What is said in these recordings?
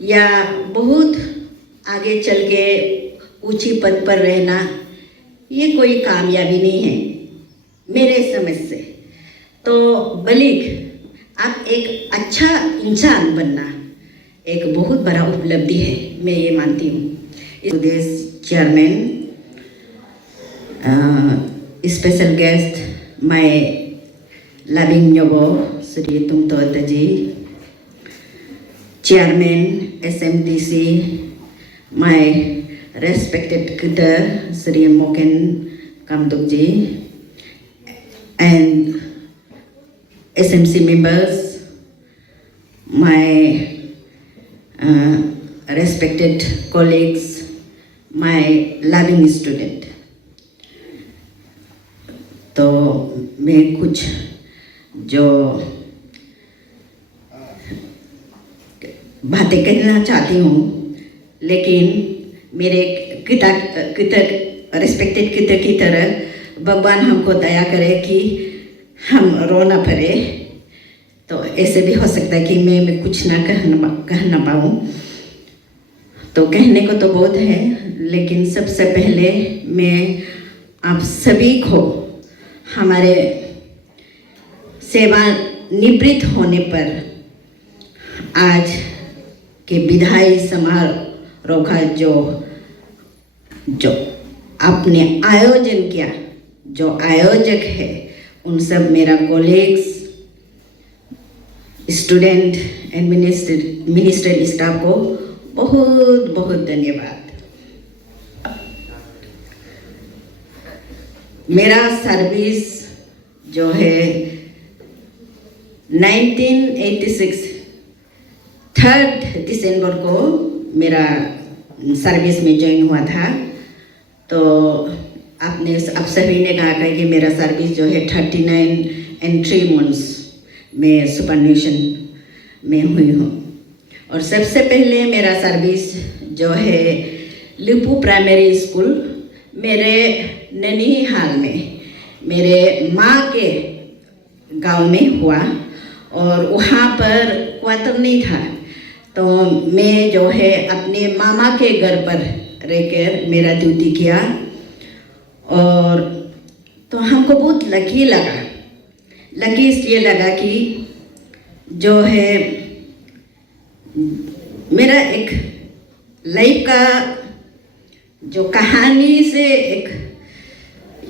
या बहुत आगे चल के ऊंची पद पर रहना ये कोई कामयाबी नहीं है मेरे समझ से। तो बल्कि आप एक अच्छा इंसान बनना एक बहुत बड़ा उपलब्धि है, मैं ये मानती हूँ। देश chairman, special guest my loving नोबो श्री तुंगतो जी, चेयरमैन SMDC माय respected Kuta Sri Moken Kamdukji, and SMC members, my respected colleagues, my loving student. तो मैं कुछ जो बातें कहना चाहती हूँ, लेकिन मेरे रिस्पेक्टेड किता की तरह भगवान हमको दया करे कि हम रो ना पड़े। तो ऐसे भी हो सकता है कि मैं कुछ ना कह ना पाऊँ। तो कहने को तो बहुत है, लेकिन सबसे पहले मैं आप सभी को हमारे सेवानिवृत्त होने पर आज के विदाई समारोह का जो आपने आयोजन किया, जो आयोजक है, उन सब मेरा colleagues, student and ministerial staff को बहुत बहुत धन्यवाद। मेरा सर्विस जो है 1986 3 दिसंबर को मेरा सर्विस में ज्वाइन हुआ था। तो आप सभी ने कहा कि मेरा सर्विस जो है 39 and 3 months में सुपरन्यूशन में हुई हूँ। और सबसे पहले मेरा सर्विस जो है लिपू प्राइमरी स्कूल मेरे ननिहाल में मेरे माँ के गांव में हुआ, और वहाँ पर क्वार्टर नहीं था। तो मैं जो है अपने मामा के घर पर रहकर मेरा ड्यूटी किया, और तो हमको बहुत लकी लगा। लकी इसलिए लगा कि जो है मेरा एक लाइफ का जो कहानी से एक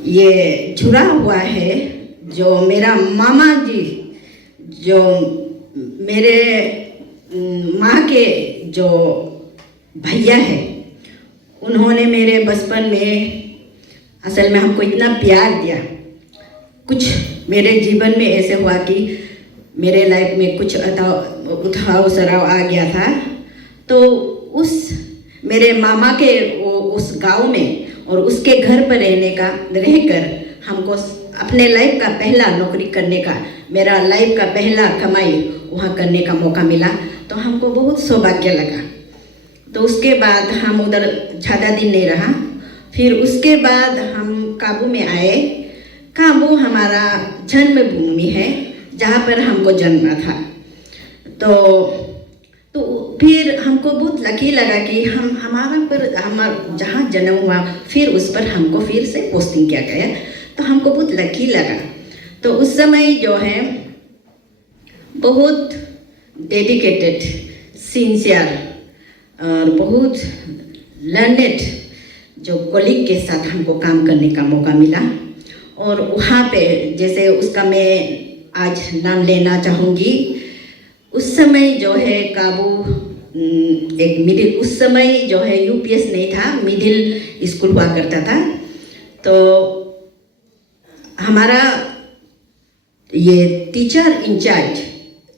ये जुड़ा हुआ है। जो मेरा मामा जी जो मेरे माँ के जो भैया है, उन्होंने मेरे बचपन में असल में हमको इतना प्यार दिया। कुछ मेरे जीवन में ऐसे हुआ कि मेरे लाइफ में कुछ उठाव चढ़ाव आ गया था। तो उस मेरे मामा के उस गांव में और उसके घर पर रहकर हमको अपने लाइफ का पहला नौकरी करने का, मेरा लाइफ का पहला कमाई वहाँ करने का मौका मिला। तो हमको बहुत सौभाग्य लगा। तो उसके बाद हम उधर ज़्यादा दिन नहीं रहा। फिर उसके बाद हम काबू में आए। काबू हमारा जन्मभूमि है, जहाँ पर हमको जन्मा था। तो फिर हमको बहुत लकी लगा कि हमारा जहाँ जन्म हुआ फिर उस पर हमको फिर से पोस्टिंग किया गया। तो हमको बहुत लकी लगा। तो उस समय जो है बहुत डेडिकेटेड, सिंसियर और बहुत लर्नेड जो कलीग के साथ हमको काम करने का मौका मिला। और वहाँ पे जैसे उसका मैं आज नाम लेना चाहूँगी। उस समय जो है काबू एक मिडिल, उस समय जो है UPS नहीं था, मिडिल स्कूल हुआ करता था। तो हमारा ये टीचर इंचार्ज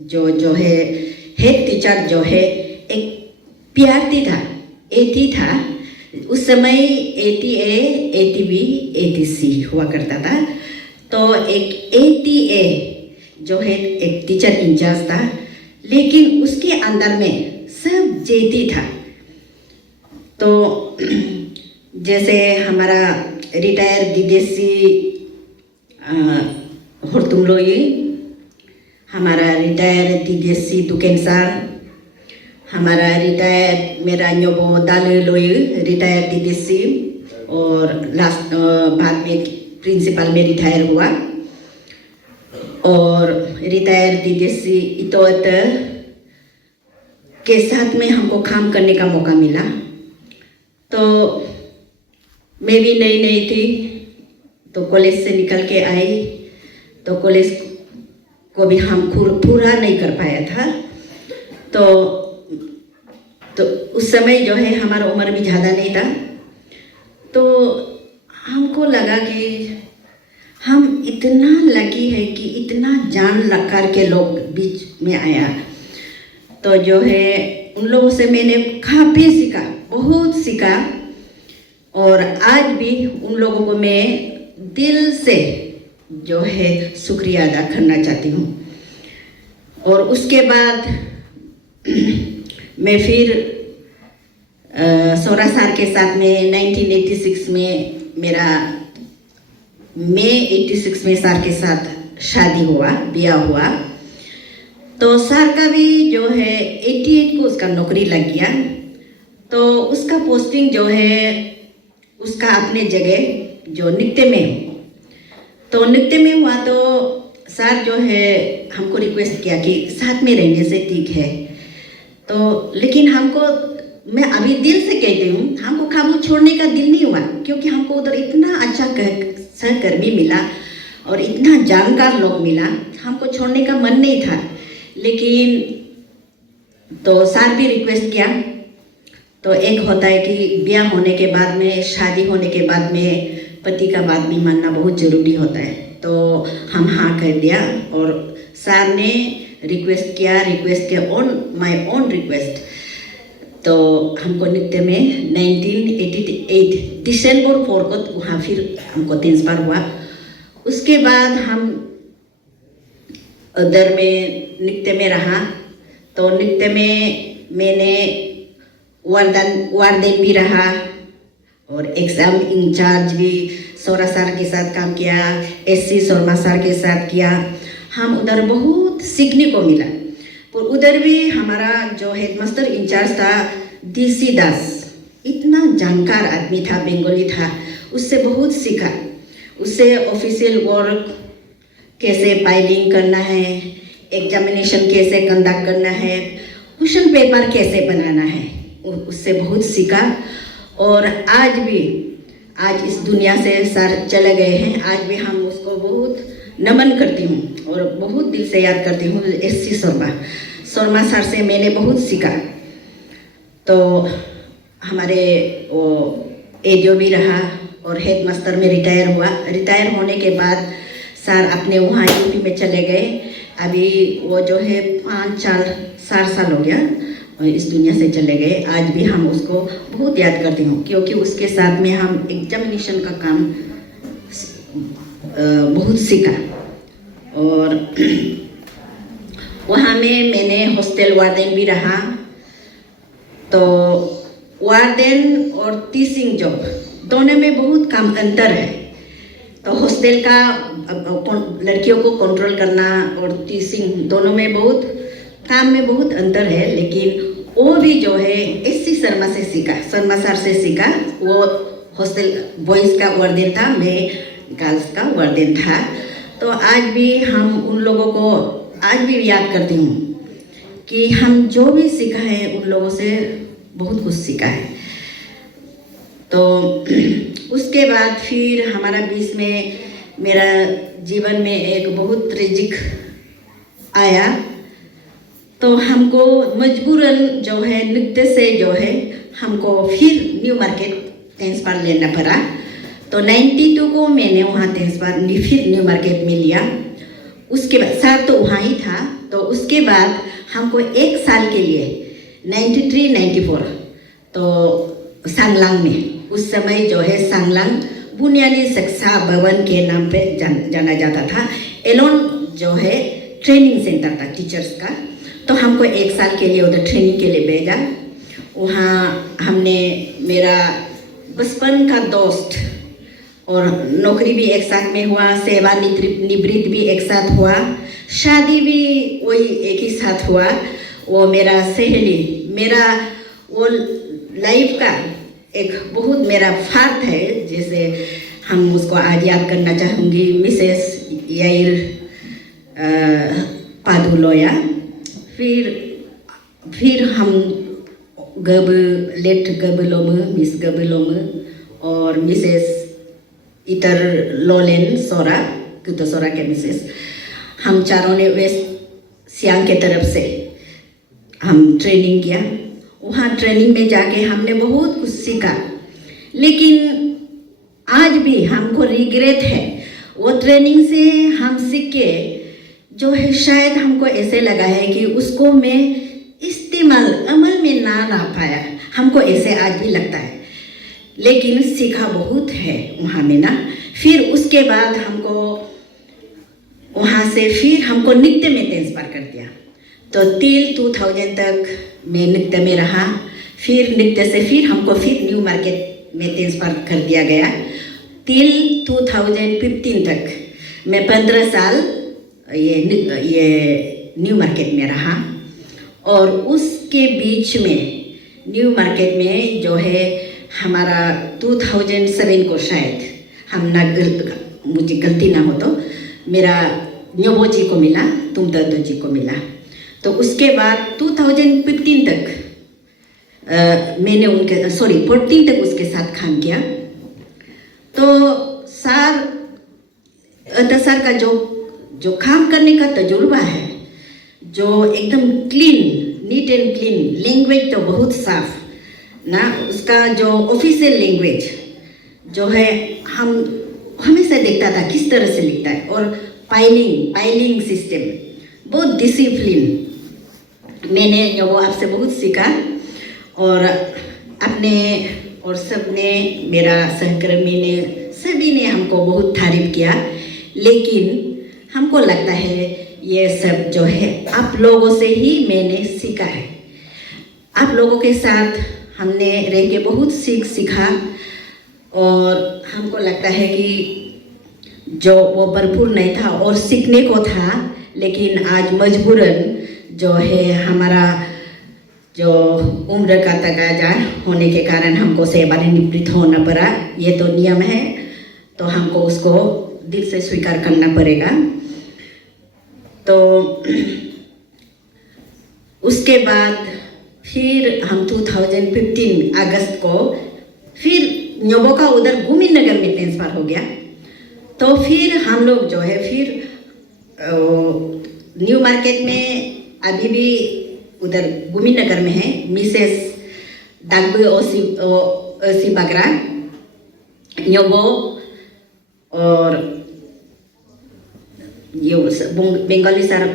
जो है हेड टीचर जो है एक PRT था, AT था। उस समय ATA, ATB, ATC हुआ करता था। तो एक ATA जो है एक टीचर इंचार्ज था, लेकिन उसके अंदर में सब JT था। तो जैसे हमारा रिटायर विदेशी हमारा रिटायर विदेशी दुकेन सर, हमारा रिटायर मेरा न्योबो दाले लोई रिटायर डीडीसी और लास्ट बाद में प्रिंसिपल में रिटायर हुआ और रिटायर डीडीसी इतोत के साथ में हमको काम करने का मौका मिला। तो मैं भी नई थी तो कॉलेज से निकल के आई तो कॉलेज को भी हम पूरा नहीं कर पाया था। तो उस समय जो है हमारा उम्र भी ज़्यादा नहीं था। तो हमको लगा कि हम इतना लकी है कि इतना जान लगा के लोग बीच में आया। तो जो है उन लोगों से मैंने काफ़ी सीखा, बहुत सीखा और आज भी उन लोगों को मैं दिल से जो है शुक्रिया अदा करना चाहती हूँ। और उसके बाद मैं फिर सोरा सर के साथ में 1986 में मेरा मई 86 में सर के साथ शादी हुआ, ब्याह हुआ। तो सर का भी जो है 88 को उसका नौकरी लग गया। तो उसका पोस्टिंग जो है उसका अपने जगह जो नृत्य में हो, तो नृत्य में हुआ। तो सर जो है हमको रिक्वेस्ट किया कि साथ में रहने से ठीक है। तो लेकिन हमको, मैं अभी दिल से कहती हूँ, हमको खाबू छोड़ने का दिल नहीं हुआ क्योंकि हमको उधर इतना अच्छा सहकर्मी मिला और इतना जानकार लोग मिला, हमको छोड़ने का मन नहीं था। लेकिन तो सर भी रिक्वेस्ट किया। तो एक होता है कि ब्याह होने के बाद में, शादी होने के बाद में पति का बात भी मानना बहुत ज़रूरी होता है। तो हम हाँ कर दिया और सर ने रिक्वेस्ट किया ऑन माय ओन रिक्वेस्ट। तो हमको नृत्य में 1988 दिसंबर 4 को वहाँ फिर हमको ट्रांसफर हुआ। उसके बाद हम उधर में नृत्य में रहा। तो नृत्य में मैंने वार्डन भी रहा और एग्ज़ाम इंचार्ज भी सोरा सर के साथ काम किया, एससी शर्मा सर के साथ किया। हम उधर बहुत सीखने को मिला। और उधर भी हमारा जो हेडमास्टर इंचार्ज था डीसी दास, इतना जानकार आदमी था, बंगाली था, उससे बहुत सीखा। उससे ऑफिशियल वर्क कैसे फाइलिंग करना है, एग्जामिनेशन कैसे कंडक्ट करना है, क्वेश्चन पेपर कैसे बनाना है, उससे बहुत सीखा। और आज इस दुनिया से सर चले गए हैं, आज भी हम उसको बहुत नमन करती हूँ और बहुत दिल से याद करती हूँ। एससी शर्मा सर से मैंने बहुत सीखा। तो हमारे वो एडीओ भी रहा और हेड मास्टर में रिटायर हुआ। रिटायर होने के बाद सर अपने वहाँ यूपी में चले गए। अभी वो जो है 5-4 साल हो गया और इस दुनिया से चले गए। आज भी हम उसको बहुत याद करती हूँ क्योंकि उसके साथ में हम एग्जामिनेशन का काम बहुत सीखा। और वहाँ में मैंने हॉस्टल वार्डन भी रहा। तो वार्डन और टीचिंग जॉब दोनों में बहुत कम अंतर है। तो हॉस्टल का लड़कियों को कंट्रोल करना और टीचिंग दोनों में बहुत काम में बहुत अंतर है। लेकिन वो भी जो है एससी शर्मा से सीखा, शर्मा सर से सीखा। वो हॉस्टल बॉयज़ का वार्डन था, मैं गर्ल्स का वार्डन था। तो आज भी हम उन लोगों को आज भी याद करती हूँ कि हम जो भी सीखा है उन लोगों से बहुत कुछ सीखा है। तो उसके बाद फिर हमारा बीच में मेरा जीवन में एक बहुत ट्रेजिक आया। तो हमको मजबूरन जो है नृत्य से जो है हमको फिर न्यू मार्केट ट्रांसफर लेना पड़ा। तो 92 को मैंने वहाँ ट्रांसफर फिर न्यू मार्केट में लिया। उसके बाद सर तो वहाँ ही था। तो उसके बाद हमको 1 साल के लिए 93-94 तो सांगलांग में, उस समय जो है सांगलांग बुनियादी शिक्षा भवन के नाम पे जाना जाता था। एलोन जो है ट्रेनिंग सेंटर था टीचर्स का। तो हमको 1 साल के लिए उधर ट्रेनिंग के लिए भेजा। वहाँ हमने मेरा बचपन का दोस्त और नौकरी भी एक साथ में हुआ, सेवानिवृत्त भी एक साथ हुआ, शादी भी वही एक ही साथ हुआ। वो मेरा सहेली मेरा वो लाइफ का एक बहुत मेरा फार्थ है, जैसे हम उसको आज याद करना चाहूँगी, मिसेस याइर पादुलोया। फिर हम लेट गबलोम, मिस गबलोम और मिसेस इतर लोलेन सोरा, कुतो सोरा के मिसेस, हम चारों ने वेस्ट सियांग के तरफ से हम ट्रेनिंग किया। वहाँ ट्रेनिंग में जाके हमने बहुत कुछ सीखा, लेकिन आज भी हमको रिग्रेट है। वो ट्रेनिंग से हम सीख के जो है, शायद हमको ऐसे लगा है कि उसको मैं इस्तेमाल अमल में ना ला पाया, हमको ऐसे आज भी लगता है। लेकिन सीखा बहुत है वहाँ में ना। फिर उसके बाद हमको वहाँ से फिर हमको नृत्य में ट्रांसफर कर दिया। तो टिल 2000 तक मैं नृत्य में रहा। फिर नृत्य से फिर हमको फिर न्यू मार्केट में ट्रांसफर कर दिया गया। टिल 2015 तक मैं 15 साल ये न्यू मार्केट में रहा। और उसके बीच में न्यू मार्केट में जो है हमारा 2007 को शायद मुझे गलती ना हो तो मेरा न्योबो जी को मिला, तुम दर्दो जी को मिला। तो उसके बाद 2015 तक मैंने 14 तक उसके साथ काम किया। तो सर का जो काम करने का तजुर्बा है, जो एकदम clean, neat and clean, language तो बहुत साफ ना, उसका जो ऑफिशियल लैंग्वेज जो है हम हमेशा देखता था किस तरह से लिखता है, और पाइलिंग सिस्टम, बहुत डिसिप्लिन। मैंने वो आपसे बहुत सीखा, और अपने और सबने, मेरा सहकर्मी ने, सभी ने हमको बहुत तारीफ किया। लेकिन हमको लगता है ये सब जो है आप लोगों से ही मैंने सीखा है। आप लोगों के साथ हमने रह के बहुत सीखा, और हमको लगता है कि जो वो भरपूर नहीं था और सीखने को था, लेकिन आज मजबूरन जो है हमारा जो उम्र का तकाजा होने के कारण हमको सेवानिवृत्त होना पड़ा। ये तो नियम है, तो हमको उसको दिल से स्वीकार करना पड़ेगा। तो उसके बाद फिर हम 2015 अगस्त को फिर न्योबो का उधर गुमिन नगर में ट्रांसफर हो गया। तो फिर हम लोग जो है फिर न्यू मार्केट में अभी भी उधर गुमिन नगर में है, मिसेस दागबे ओसी बगरा, न्योबो और ये बंगाली सर,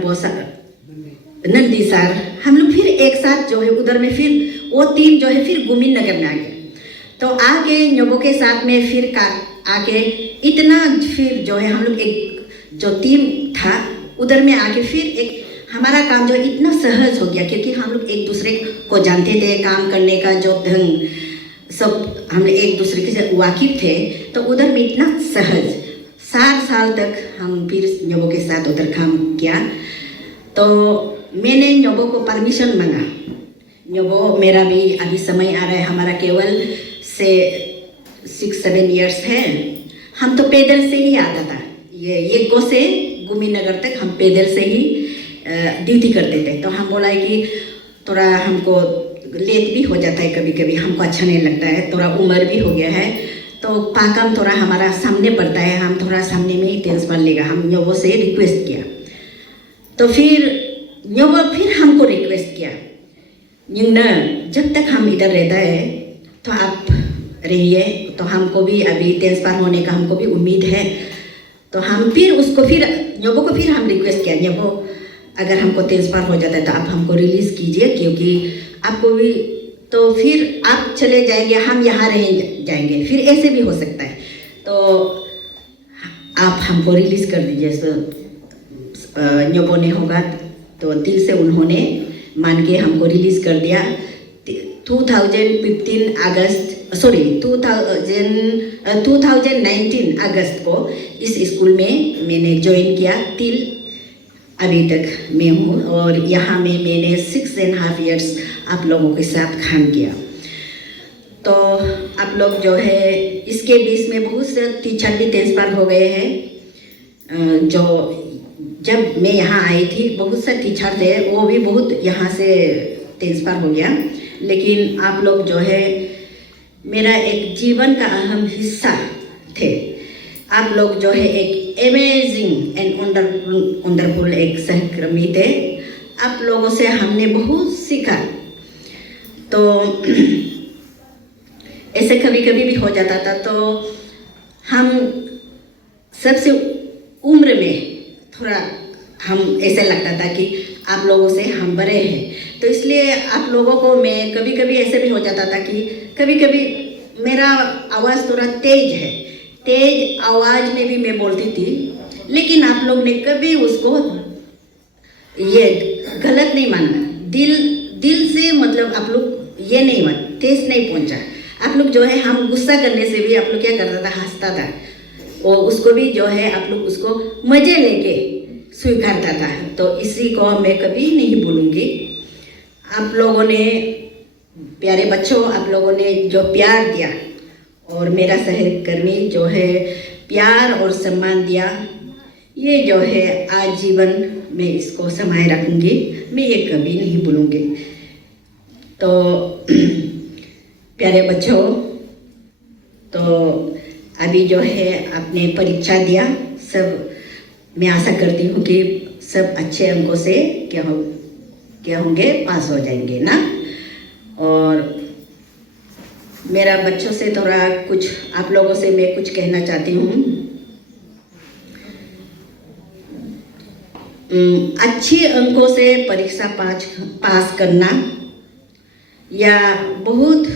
नंदी सर, हम लोग फिर एक साथ जो है उधर में फिर वो टीम जो है फिर गुमिन नगर में आ गया। तो आगे न्योबो के साथ में फिर आके इतना फिर जो है हम लोग एक जो टीम था उधर में आके फिर एक हमारा काम जो इतना सहज हो गया, क्योंकि हम लोग एक दूसरे को जानते थे, काम करने का जो ढंग सब हम एक दूसरे के साथ वाकिफ थे। तो उधर में इतना सहज 7 साल तक हम फिर न्योबो के साथ उधर काम किया। तो मैंने न्योबो को परमिशन मांगा। न्योबो मेरा भी अभी समय आ रहा है, हमारा केवल से 6-7 इयर्स है। हम तो पैदल से ही आता था, ये गो से गुमिन नगर तक हम पैदल से ही ड्यूटी करते थे। तो हम बोला कि थोड़ा हमको लेट भी हो जाता है कभी कभी, हमको अच्छा नहीं लगता है, थोड़ा उम्र भी हो गया है, तो पाकम थोड़ा हमारा सामने पड़ता है, हम थोड़ा सामने में ही ट्रांसफर लेगा। हम न्योबो से रिक्वेस्ट किया, तो फिर न्योबो फिर हमको रिक्वेस्ट किया, जब तक हम इधर रहता है तो आप रहिए, तो हमको भी अभी ट्रांसफर होने का हमको भी उम्मीद है। तो हम फिर उसको फिर न्योबो को फिर हम रिक्वेस्ट किया, न्योबो अगर हमको ट्रांसफर हो जाता है तो आप हमको रिलीज़ कीजिए, क्योंकि आपको भी तो फिर आप चले जाएंगे, हम यहाँ रह जाएंगे, फिर ऐसे भी हो सकता है, तो आप हमको रिलीज़ कर दीजिए। तो न्योबो ने होगा तो दिल से उन्होंने मान के हमको रिलीज़ कर दिया। 2019 अगस्त को इस स्कूल में मैंने ज्वाइन किया। तिल अभी तक मैं हूँ, और यहाँ में मैंने 6.5 years आप लोगों के साथ काम किया। तो आप लोग जो है इसके बीच में बहुत से टीचर भी ट्रांसफर हो गए हैं। जो जब मैं यहाँ आई थी बहुत से टीचर थे, वो भी बहुत यहाँ से ट्रांसफर हो गया। लेकिन आप लोग जो है मेरा एक जीवन का अहम हिस्सा थे। आप लोग जो है एक अमेजिंग एंड वंडरफुल एक सहकर्मी थे। आप लोगों से हमने बहुत सीखा। तो ऐसे कभी कभी भी हो जाता था, तो हम सबसे उम्र में थोड़ा हम ऐसे लगता था कि आप लोगों से हम बड़े हैं। तो इसलिए आप लोगों को मैं कभी कभी ऐसे भी हो जाता था कि कभी कभी मेरा आवाज़ थोड़ा तेज है, तेज आवाज़ में भी मैं बोलती थी। लेकिन आप लोग ने कभी उसको ये गलत नहीं माना। दिल से मतलब आप लोग ये नहीं मान ठेस नहीं पहुंचा। आप लोग जो है हम गुस्सा करने से भी आप लोग क्या करता था, हंसता था। और उसको भी जो है आप लोग उसको मजे लेके स्वीकारता था। तो इसी को मैं कभी नहीं भूलूंगी। आप लोगों ने प्यारे बच्चों, आप लोगों ने जो प्यार दिया और मेरा सहकर्मी जो है प्यार और सम्मान दिया, ये जो है आजीवन मैं इसको समाये रखूंगी। मैं ये कभी नहीं भूलूंगी। तो प्यारे बच्चों, तो अभी जो है आपने परीक्षा दिया, सब मैं आशा करती हूँ कि सब अच्छे अंकों से क्या होंगे, पास हो जाएंगे ना। और मेरा बच्चों से थोड़ा कुछ आप लोगों से मैं कुछ कहना चाहती हूँ। अच्छे अंकों से परीक्षा पास करना या बहुत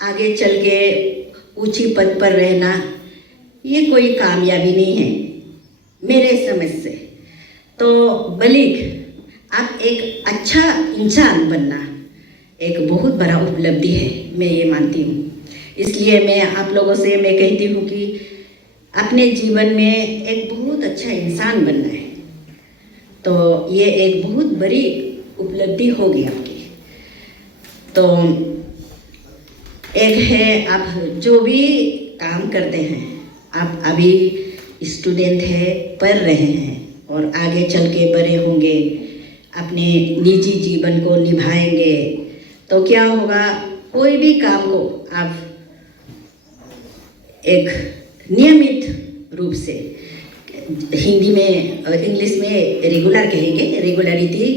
आगे चल के ऊंची पद पर रहना, ये कोई कामयाबी नहीं है मेरे समझ से। तो बल्कि आप एक अच्छा इंसान बनना एक बहुत बड़ा उपलब्धि है, मैं ये मानती हूँ। इसलिए मैं आप लोगों से मैं कहती हूँ कि अपने जीवन में एक बहुत अच्छा इंसान बनना है। तो ये एक बहुत बड़ी उपलब्धि होगी आपकी। तो एक है, आप जो भी काम करते हैं, आप अभी स्टूडेंट है, पढ़ रहे हैं और आगे चल के बड़े होंगे, अपने निजी जीवन को निभाएंगे, तो क्या होगा, कोई भी काम को आप एक नियमित रूप से, हिंदी में इंग्लिश में रेगुलर कहेंगे, रेगुलरिटी,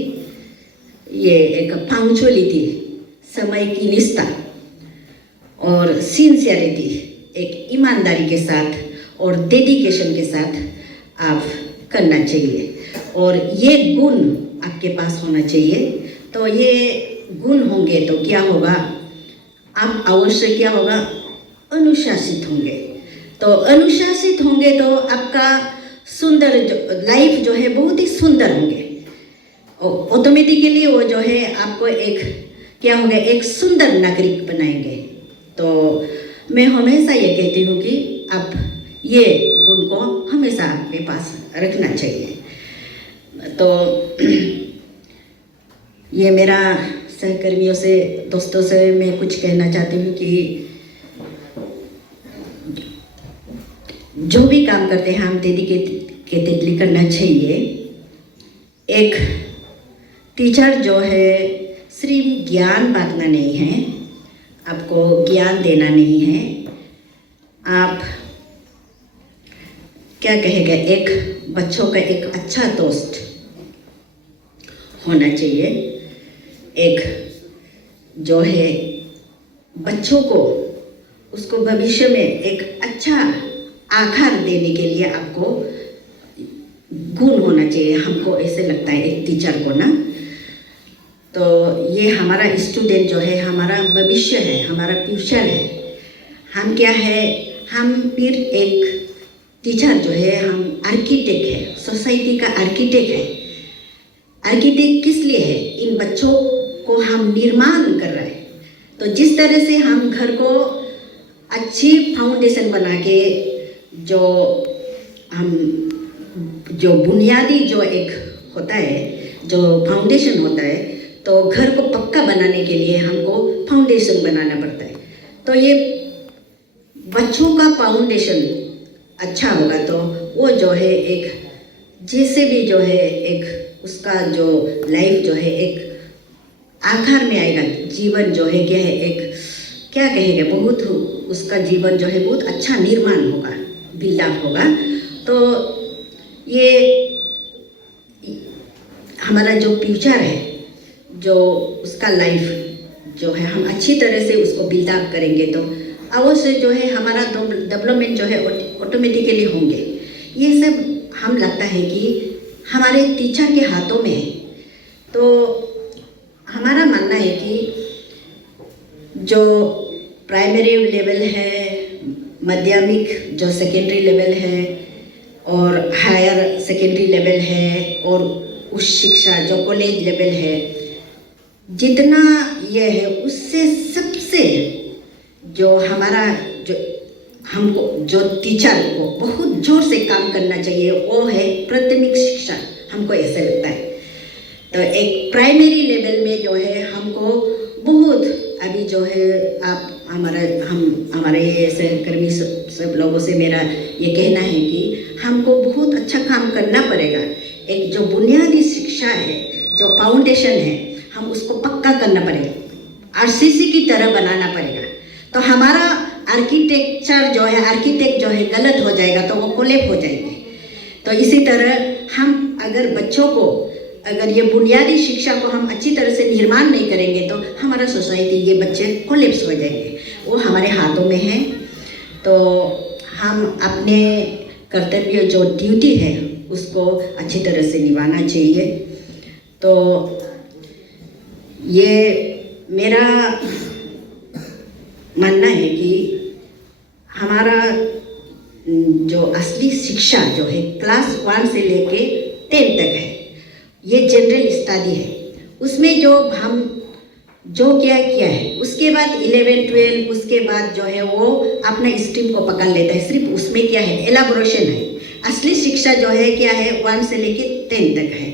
ये एक पंक्चुअलिटी, समय की निष्ठा और सिंसियरिटी, एक ईमानदारी के साथ और डेडिकेशन के साथ आप करना चाहिए। और ये गुण आपके पास होना चाहिए। तो ये गुण होंगे तो क्या होगा, आप अवश्य क्या होगा, अनुशासित होंगे। तो अनुशासित होंगे तो आपका सुंदर लाइफ जो है बहुत ही सुंदर होंगे। ऑटोमेटिकली वो जो है आपको एक क्या होगा, एक सुंदर नागरिक बनाएंगे। तो मैं हमेशा ये कहती हूँ कि आप ये गुण को हमेशा आपके पास रखना चाहिए। तो ये मेरा सहकर्मियों से, दोस्तों से मैं कुछ कहना चाहती हूँ कि जो भी काम करते हैं हम डेडिकेटेडली करना चाहिए। एक टीचर जो है सिर्फ ज्ञान बांटना नहीं है, आपको ज्ञान देना नहीं है, आप क्या कहेगा, एक बच्चों का एक अच्छा दोस्त होना चाहिए। एक जो है बच्चों को उसको भविष्य में एक अच्छा आकार देने के लिए आपको गुण होना चाहिए। हमको ऐसे लगता है एक टीचर को ना। तो ये हमारा स्टूडेंट जो है हमारा भविष्य है, हमारा फ्यूचर है। हम क्या है, हम फिर एक टीचर जो है हम आर्किटेक्ट है, सोसाइटी का आर्किटेक्ट है। आर्किटेक्ट किस लिए है, इन बच्चों को हम निर्माण कर रहे हैं। तो जिस तरह से हम घर को अच्छी फाउंडेशन बना के जो बुनियादी जो एक होता है, जो फाउंडेशन होता है, तो घर को पक्का बनाने के लिए हमको फाउंडेशन बनाना पड़ता है। तो ये बच्चों का फाउंडेशन अच्छा होगा तो वो जो है एक जैसे भी जो है एक उसका जो लाइफ जो है एक आकार में आएगा, जीवन जो है क्या है एक क्या कहेंगे बहुत उसका जीवन जो है बहुत अच्छा निर्माण होगा, बिल्डअप होगा। तो ये हमारा जो फ्यूचर है, जो उसका लाइफ जो है हम अच्छी तरह से उसको बिल्डअप करेंगे तो अवश्य जो है हमारा डेवलपमेंट जो है ऑटोमेटिकली होंगे। ये सब हम लगता है कि हमारे टीचर के हाथों में है। तो हमारा मानना है कि जो प्राइमरी लेवल है, माध्यमिक जो सेकेंडरी लेवल है और हायर सेकेंडरी लेवल है और उच्च शिक्षा जो कॉलेज लेवल है, जितना ये है उससे सबसे जो हमारा जो हमको जो टीचर को बहुत जोर से काम करना चाहिए वो है प्राथमिक शिक्षा। हमको ऐसा लगता है। तो एक प्राइमरी लेवल में जो है हमको बहुत अभी जो है आप हमारे ये सहकर्मी सब लोगों से मेरा ये कहना है कि हमको बहुत अच्छा काम करना पड़ेगा। एक जो बुनियादी शिक्षा है, जो फाउंडेशन है, हम उसको पक्का करना पड़ेगा, आरसीसी की तरह बनाना पड़ेगा। तो हमारा आर्किटेक्ट जो है गलत हो जाएगा तो वो कोलैप्स हो जाएंगे। तो इसी तरह हम अगर बच्चों को अगर ये बुनियादी शिक्षा को हम अच्छी तरह से निर्माण नहीं करेंगे तो हमारा सोसाइटी ये बच्चे कोलैप्स हो जाएंगे। वो हमारे हाथों में है। तो हम अपने कर्तव्य जो ड्यूटी है उसको अच्छी तरह से निभाना चाहिए। तो ये मेरा मानना है कि हमारा जो असली शिक्षा जो है क्लास 1 से लेके 10 तक है, ये जनरल स्टडी है। उसमें जो हम जो क्या किया है उसके बाद 11, 12 उसके बाद जो है वो अपना स्ट्रीम को पकड़ लेता है। सिर्फ उसमें क्या है एलाबोरेशन है। असली शिक्षा जो है क्या है 1 से लेके 10 तक है।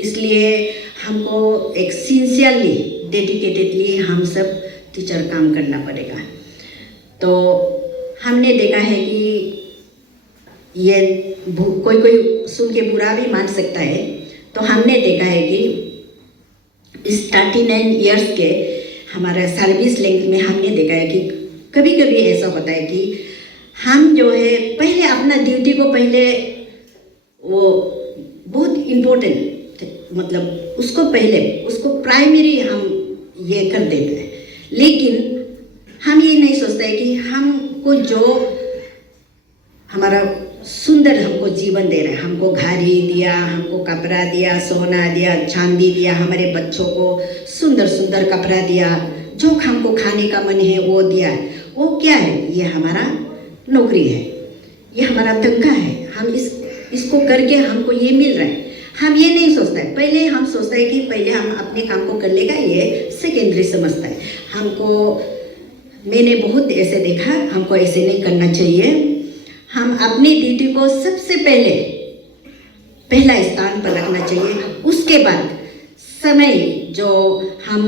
इसलिए हमको एक सिंसियरली डेडिकेटेडली हम सब टीचर काम करना पड़ेगा। तो हमने देखा है कि ये कोई सुन के बुरा भी मान सकता है। तो हमने देखा है कि इस 39 इयर्स के हमारा सर्विस लेंथ में हमने देखा है कि कभी कभी ऐसा होता है कि हम जो है पहले अपना ड्यूटी को पहले वो बहुत इम्पोर्टेंट मतलब उसको प्राइमरी हम ये कर देते हैं। लेकिन हम ये नहीं सोचते हैं कि हमको जो हमारा सुंदर हमको जीवन दे रहा है, हमको घड़ी दिया, हमको कपड़ा दिया, सोना दिया, चांदी दिया, हमारे बच्चों को सुंदर सुंदर कपड़ा दिया, जो हमको खाने का मन है वो दिया। वो क्या है? ये हमारा नौकरी है, ये हमारा तनख्वाह है। हम इसको करके हमको ये मिल रहा है। हम ये नहीं सोचता है। पहले हम सोचता है कि पहले हम अपने काम को कर लेगा, ये सेकेंडरी समझता है। मैंने बहुत ऐसे देखा, हमको ऐसे नहीं करना चाहिए। हम अपनी ड्यूटी को सबसे पहला स्थान पर रखना चाहिए। उसके बाद समय जो हम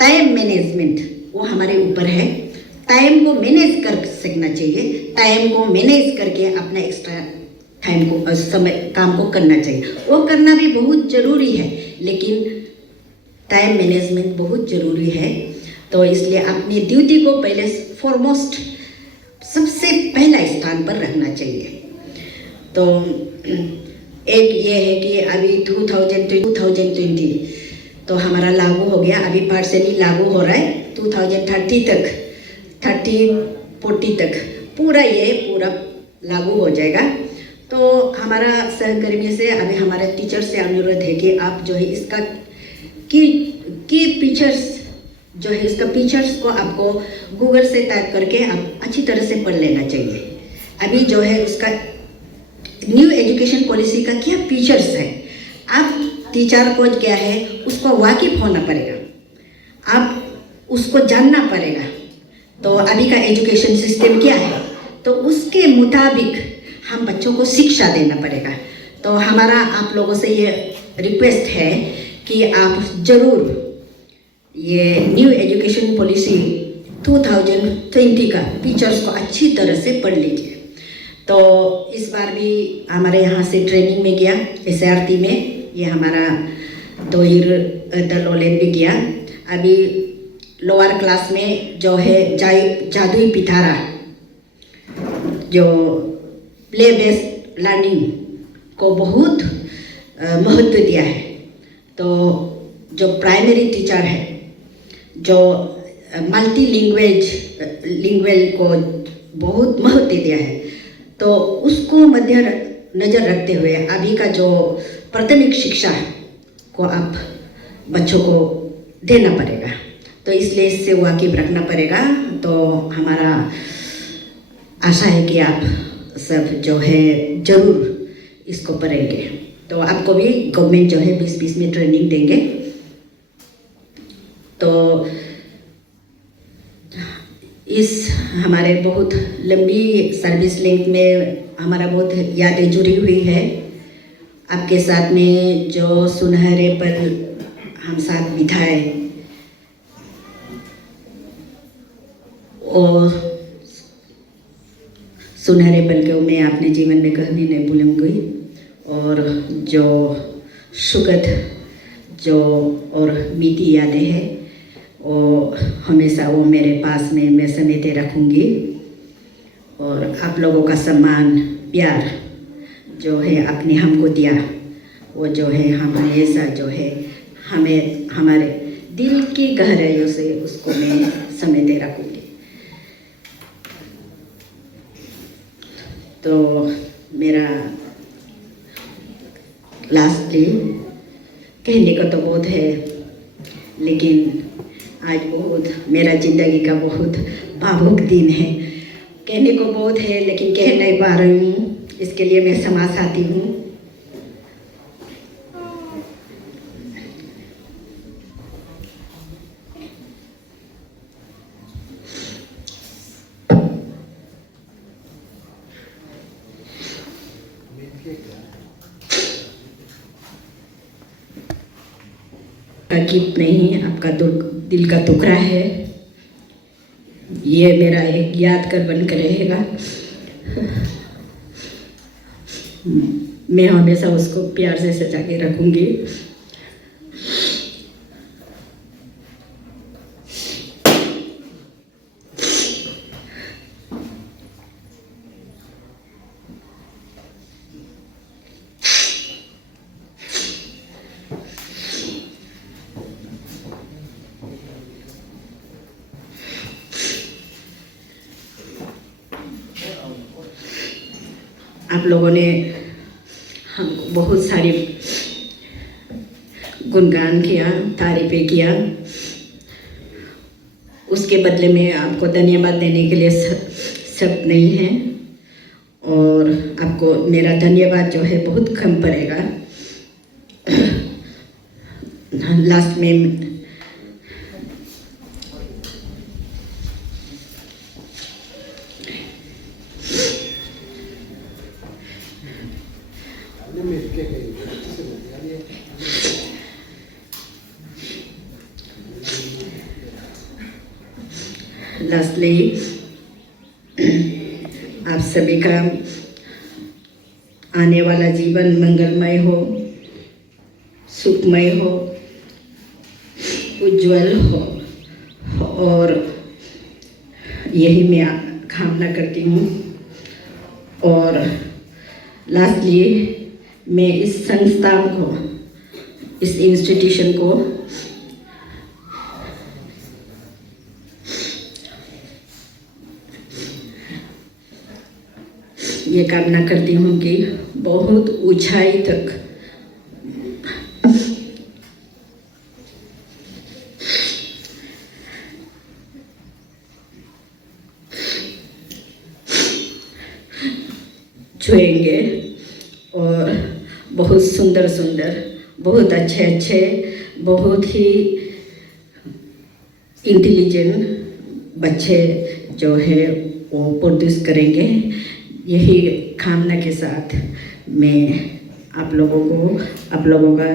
टाइम मैनेजमेंट वो हमारे ऊपर है। टाइम को मैनेज कर सकना चाहिए। टाइम को मैनेज करके अपना एक्स्ट्रा टाइम को समय काम को करना चाहिए। वो करना भी बहुत ज़रूरी है, लेकिन टाइम मैनेजमेंट बहुत ज़रूरी है। तो इसलिए अपनी ड्यूटी को पहले फॉरमोस्ट सबसे पहला स्थान पर रखना चाहिए। तो एक ये है कि अभी 2020 तो हमारा लागू हो गया, अभी पार्शियली लागू हो रहा है। 2030 तक 30-40 तक पूरा लागू हो जाएगा। तो हमारा सहकर्मी से अभी हमारे टीचर से अनुरोध है कि आप जो है इसका की फीचर्स जो है इसका फीचर्स को आपको गूगल से टाइप करके आप अच्छी तरह से पढ़ लेना चाहिए। अभी जो है उसका न्यू एजुकेशन पॉलिसी का क्या फीचर्स है, आप टीचर को क्या है उसको वाकिफ होना पड़ेगा, आप उसको जानना पड़ेगा। तो अभी का एजुकेशन सिस्टम क्या है, तो उसके मुताबिक हम बच्चों को शिक्षा देना पड़ेगा। तो हमारा आप लोगों से ये रिक्वेस्ट है कि आप ज़रूर ये न्यू एजुकेशन पॉलिसी 2020 का टीचर्स को अच्छी तरह से पढ़ लीजिए। तो इस बार भी हमारे यहाँ से ट्रेनिंग में गया SRT में, ये हमारा दोहिर दलोलेन भी गया। अभी लोअर क्लास में जो है जादुई पिटारा जो प्ले बेस्ड लर्निंग को बहुत महत्व दिया है। तो जो प्राइमरी टीचर है जो मल्टी लिंग्वेल को बहुत महत्व दिया है, तो उसको मध्य नज़र रखते हुए अभी का जो प्राथमिक शिक्षा को आप बच्चों को देना पड़ेगा। तो इसलिए इससे वाकिफ रखना पड़ेगा। तो हमारा आशा है कि आप सब जो है ज़रूर इसको पढ़ेंगे। तो आपको भी गवर्नमेंट जो है 2020 में ट्रेनिंग देंगे। तो इस हमारे बहुत लंबी सर्विस लिंक में हमारा बहुत यादें जुड़ी हुई है। आपके साथ में जो सुनहरे पल हम साथ बिताए और सुनहरे पल को मैं अपने जीवन में कभी नहीं भूलूंगी। और जो सुखद जो और मीठी यादें हैं वो हमेशा वो मेरे पास में मैं समेटे रखूँगी। और आप लोगों का सम्मान प्यार जो है आपने हमको दिया, वो जो है हम हमेशा जो है हमें हमारे दिल की गहराइयों से उसको मैं समेटे रखूँगी। तो मेरा लास्टली कहने को तो बहुत है, लेकिन आज बहुत मेरा ज़िंदगी का बहुत भावुक दिन है। कहने को बहुत है लेकिन कह नहीं पा रही हूँ, इसके लिए मैं क्षमा चाहती हूँ। गिफ्ट नहीं, आपका दिल का टुकड़ा है। ये मेरा एक यादगार बनकर रहेगा। मैं हमेशा उसको प्यार से सजा के रखूंगी। आप लोगों ने हमको बहुत सारी गुणगान किया, तारीफें किया, उसके बदले में आपको धन्यवाद देने के लिए शब्द नहीं है। और आपको मेरा धन्यवाद जो है बहुत कम पड़ेगा। लास्ट में आप सभी का आने वाला जीवन मंगलमय हो, सुखमय हो, उज्जवल हो, और यही मैं कामना करती हूँ। और लास्टली मैं इस संस्थान को, इस इंस्टीट्यूशन को ये कामना करती हूँ कि बहुत ऊंचाई तक छुएंगे और बहुत सुंदर सुंदर, बहुत अच्छे अच्छे, बहुत ही इंटेलिजेंट बच्चे जो है वो प्रोड्यूस करेंगे। यही कामना के साथ मैं आप लोगों का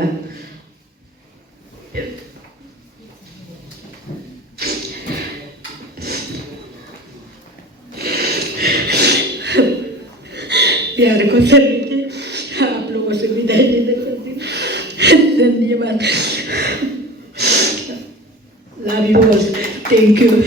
प्यार को सभी आप लोगों से विदाई लेना चाहती हूँ। धन्यवाद। Love you all. Thank you.